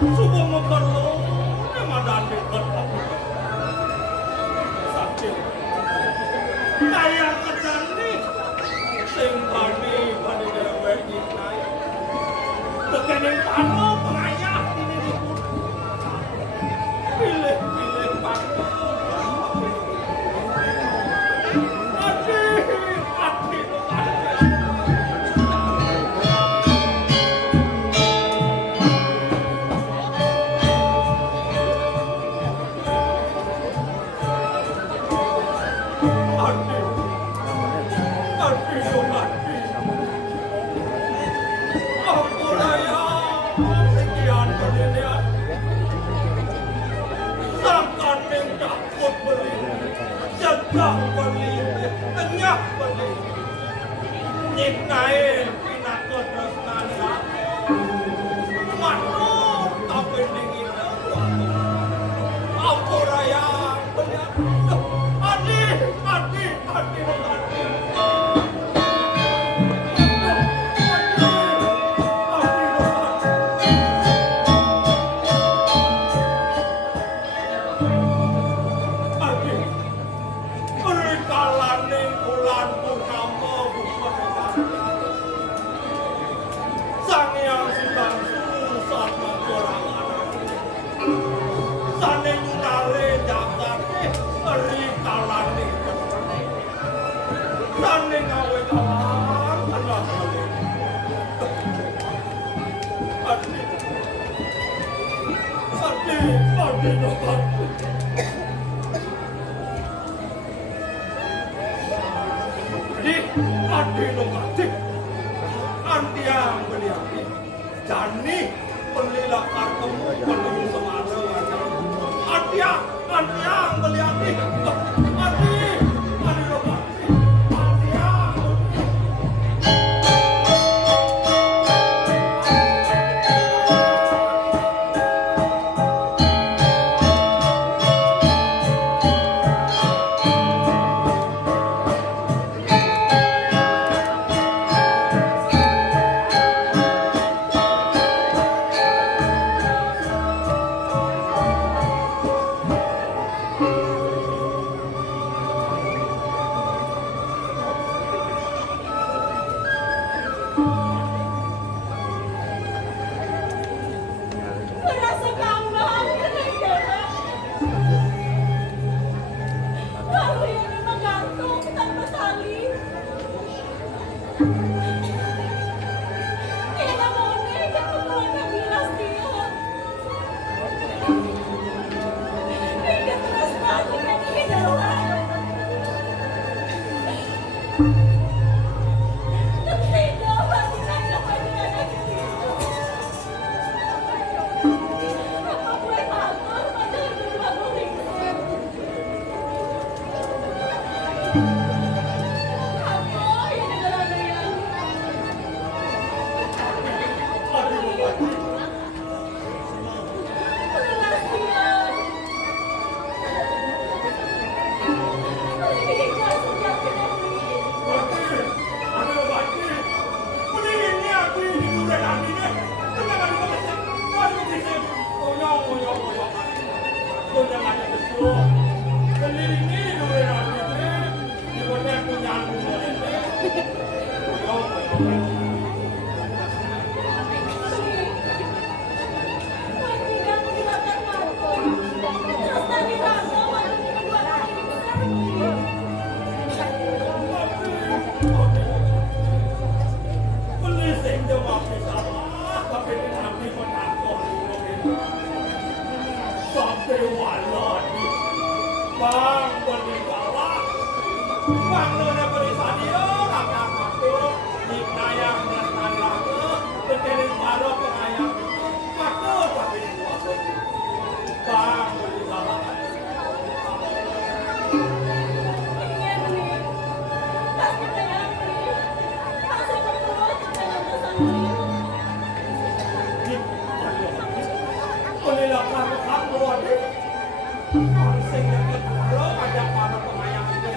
Subuh meperlu Ramadan dekat aku. Sakit. Kayak kecandi. Sing bani bani dewek iknai. Tekening pano pengayah ini dipun. Pilih-pilih pano. Nyiptain pinakut resnasa Manuk tapi dingin Aku raya benar Adi berikalaning bulan purnama Sang Hyang Sidang Susat Majorangan Sane nyunare jakate berikalaning Sane ngawe kawan anak kali Adi nobat Adi nobatik Antiang beliati Jani penlila kartemu penuh semasa Antiang beliati Adi nobatik Antiang Sing yang kedua ajak para pengayang itu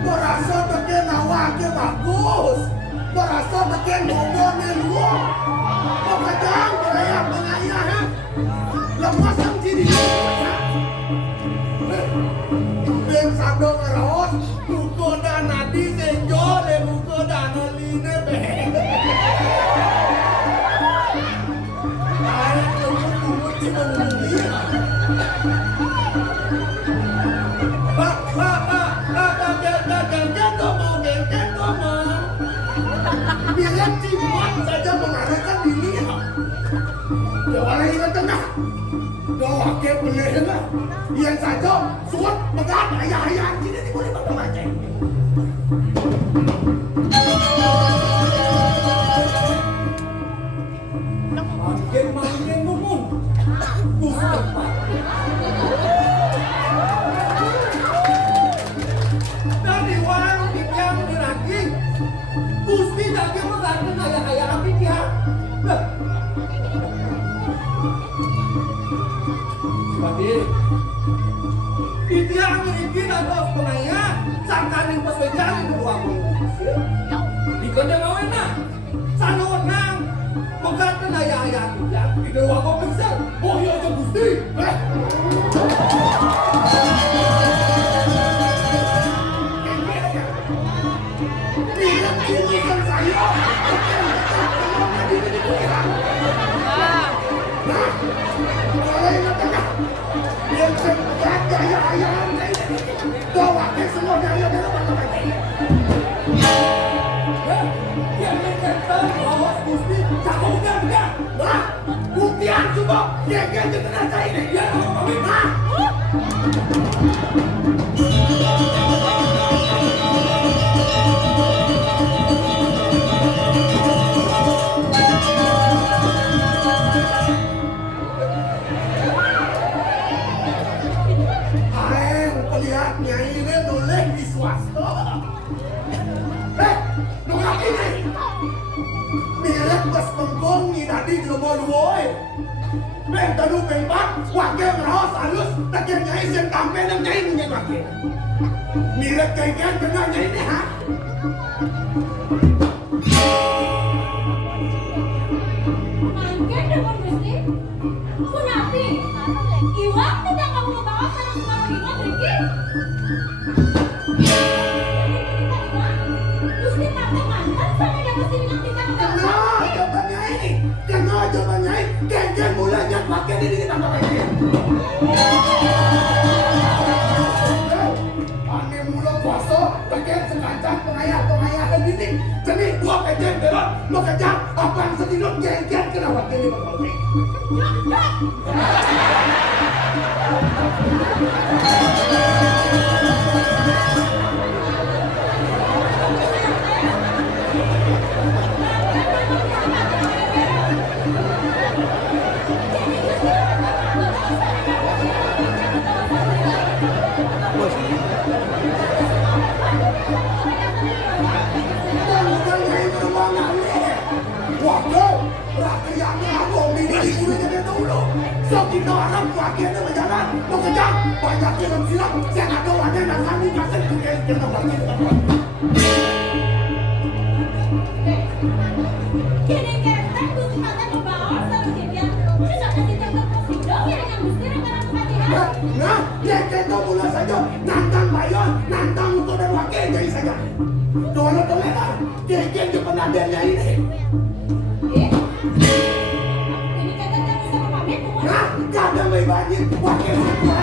Berasa bagian awaknya bagus. Berasa bagian bobonnya luar. Pengajang berayap mengayah. Lemas yang jadi. Ben sadong ros. Buko dana di senjol. Buko dana line beng. Ayat lumut-lumut di menunggu. Biar cimat saja mengarahkan diri. Jawara ingat tengah. Doa ke pelihara. Yang saja suat pegang ayah-ayah tidak boleh macam-macam. Makin mumun. Bukan. Dari warung dibiang diraging. Gusti daging menggantung ayah-ayah api dia. Sebabnya dia ngirikin atau penaya sangkaning peswejan itu aku. Dikode ngawena. Sanot nang menggantung ayah-ayah api dia. Itu aku besar. Oh iya aja Gusti. Urusan saya. Boleh ingat yang seberat ayah-ayah bawa ke semua ayah dalam macam-macam. Yang mengenal bahwa Gusti cakapnya dia. Nah, buktian coba. Dia jenazah saya ini. Dia ngomong nah. Nyai noleh di swasta. Nolak ini. Mirip pas penggong ni tadi di rumah luoy. Beng tadu beng bat, wakil ngeros halus, takian nyai sen tampil dan nyai punya wakil. Mirip kayak kena nyai ni ha. Mangga dengan Gusti. Kunapi? Iwak tidak kamu ngebawa sana semua iwak Riki? Gusti pakai mantan sama dia mesti bilang kita Kena jawabannya ini. Kena jawabannya ini. Kengkeng mulanya pakai diri kita pakai dia. Aneh mula puasa, pakai sekancang pengayah-pengayahan ini. Jadi gua kejeng belok, lo kejang, abang setiduk kengkeng kena wakil ini bakal nih. So kita harap wakilnya berjalan, mengejar banyak film silam. Saya nggak tahu ada dan kami kasih kita wakil. Kini kereta Gusti makan membawa sama dia. Terus ada kita berposting dong ya yang Gusti rekan kematian. Nah, kita mulai saja nantang bayon, nantang untuk dan wakil jadi saja. Doa tolong Geng-geng di penadarnya ini. Eh? Ini kata kamu sama pamit bukan? Nah, kagak may banyak wakil semua.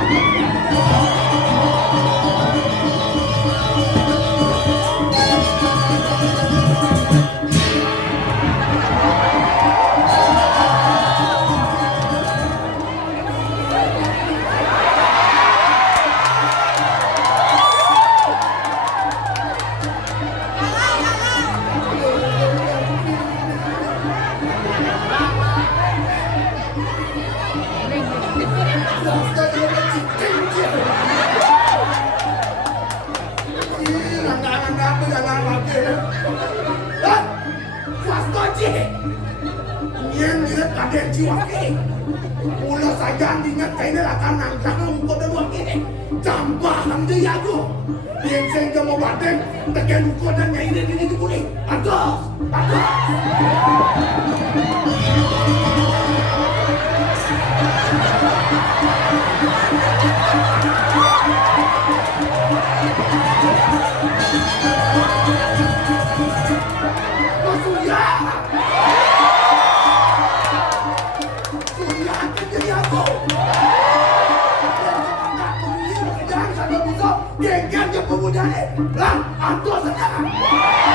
Ulo saja ingat kayaknya akan nangkang ko na mo kini. Tambah ang dia ko. Yang saya ka mo bateng, tagan ko na ngayon ini ko ni. Atos! Atos! Masuya! Geng-geng yang pemuda ini lah, antus saja.